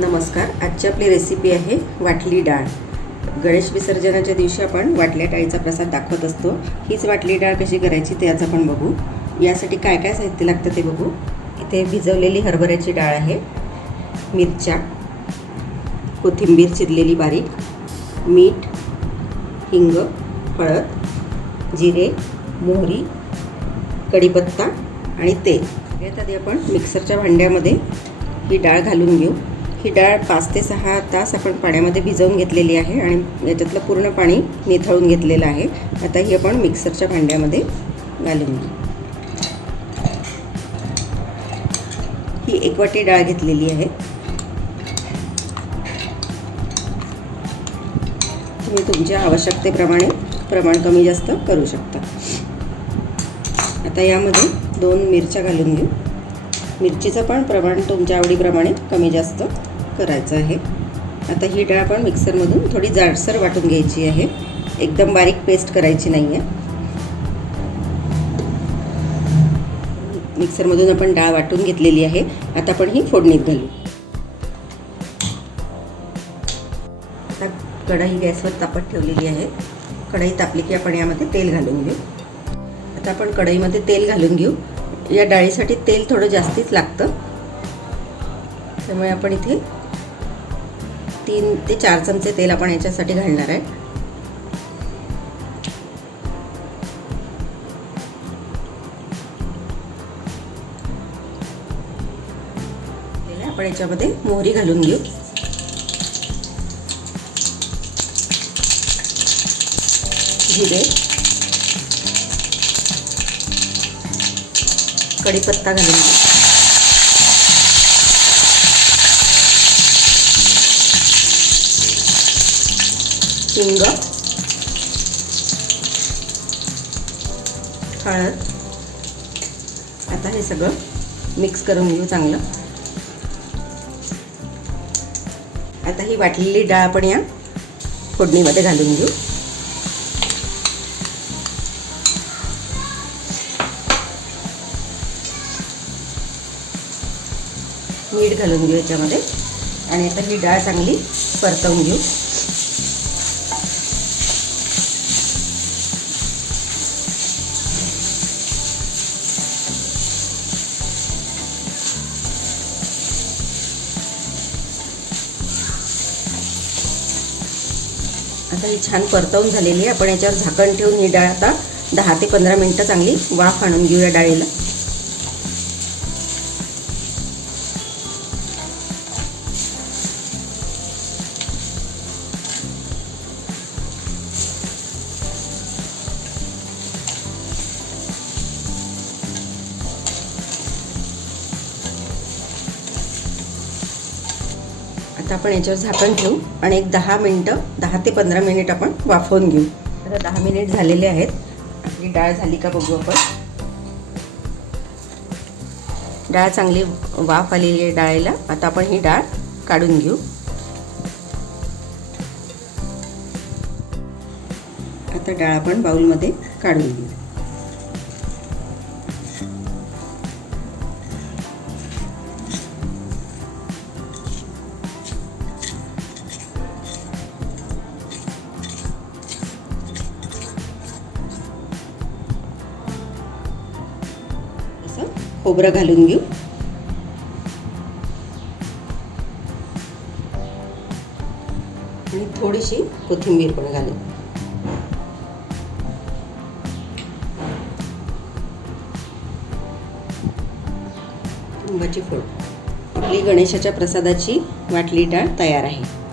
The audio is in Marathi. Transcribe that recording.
नमस्कार आजची आपली रेसिपी आहे वाटली डाळ. गणेश विसर्जनाच्या दिवशी आपण वाटल्या डाळीचा प्रसाद दाखवत असतो. हीच वाटली डाळ कशी करायची ते आज आपण बघू. यासाठी काय काय साहित्य लागतं ते बघू. इथे भिजवलेली हरभऱ्याची डाळ आहे. मिरच्या कोथिंबीर चिरलेली बारीक मीठ हिंग हळद जिरे मोहरी कढीपत्ता आणि तेल. यात आधी आपण मिक्सरच्या भांड्यामध्ये ही डाळ घालून घेऊ. ही डाळ पाच ते सहा तास आपण पाण्यामध्ये भिजवून घेतलेली आहे आणि याच्यातलं पूर्ण पाणी निथळून घेतलेलं आहे. आता ही आपण मिक्सरच्या भांड्यामध्ये घालून घेऊ. ही एक वाटी डाळ घेतलेली आहे. तुम्ही तुमच्या आवश्यकतेप्रमाणे प्रमाण कमी जास्त करू शकता. आता यामध्ये दोन मिरच्या घालून घेऊ. मिरचीचं पण प्रमाण तुमच्या आवडीप्रमाणे कमी जास्त करायचं आहे. आता ही डाळ आपण मिक्सरमधून थोडी जाडसर वाटून घ्यायची आहे. एकदम बारीक पेस्ट करायची नाही आहे मिक्सरमधून आपण डाळ वाटून घेतलेली आहे. आता आपण ही फोडणीत घालू. आता कढई गॅसवर तापत ठेवलेली आहे. कढई तापली की आपण यामध्ये तेल घालून घेऊ. आता आपण कढईमध्ये तेल घालून घेऊ. या डाळीसाठी तेल थोडं जास्तीच लागतं. त्यामुळे आपण इथे तीन ते चार चमचे तेल आपण याच्यासाठी घालणार आहे. आपण याच्यामध्ये मोहरी घालून घेऊ. जिरे कढीपत्ता घालून घेऊ. हिंग हळद. आता हे सगळं मिक्स करून घेऊ चांगलं. आता ही वाटलेली डाळ आपण या फोडणीमध्ये घालून घेऊ. मीठ घालून घेऊ याच्यामध्ये. आणि आता ही डाळ चांगली परतवून घेऊ. आता ही छान परतवून झालेली आहे. आपण याच्यावर झाकण ठेवून ही डाळ आता दहा ते पंधरा मिनटं चांगली वाफ आणून घेऊ या डाळीला. आता आपण याच्यावर झाकण ठेवू आणि एक दहा मिनटं दहा ते पंधरा मिनिट आपण वाफवून घेऊ. आता दहा मिनिट झालेले आहेत. आपली डाळ झाली का बघू आपण. डाळ चांगली वाफ आलेली आहे डाळीला. आता आपण ही डाळ काढून घेऊ. आता डाळ आपण बाउलमध्ये काढून घेऊ. खोबरं घालून घेऊ. आणि थोडीशी कोथिंबीर पण घालू. लिंबाची फोड. आपली गणेशाच्या प्रसादाची वाटली डाळ तयार आहे.